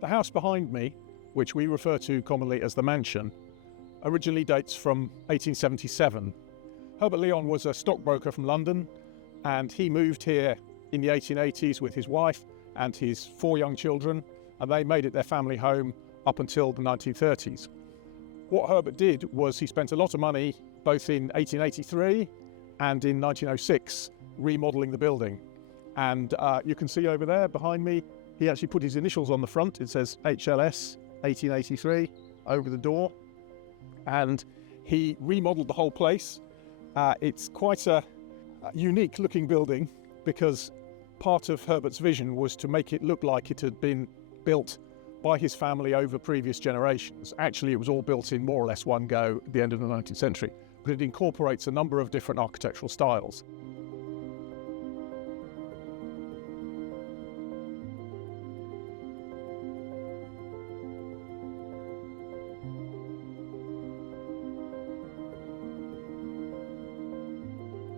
The house behind me, which we refer to commonly as the mansion, originally dates from 1877. Herbert Lyon was a stockbroker from London, and he moved here in the 1880s with his wife and his 4 young children, and they made it their family home up until the 1930s. What Herbert did was he spent a lot of money both in 1883 and in 1906 remodelling the building. And you can see over there behind me, he actually put his initials on the front. It says HLS 1883 over the door, and he remodeled the whole place. It's quite a unique looking building because part of Herbert's vision was to make it look like it had been built by his family over previous generations. Actually, it was all built in more or less one go at the end of the 19th century, but it incorporates a number of different architectural styles.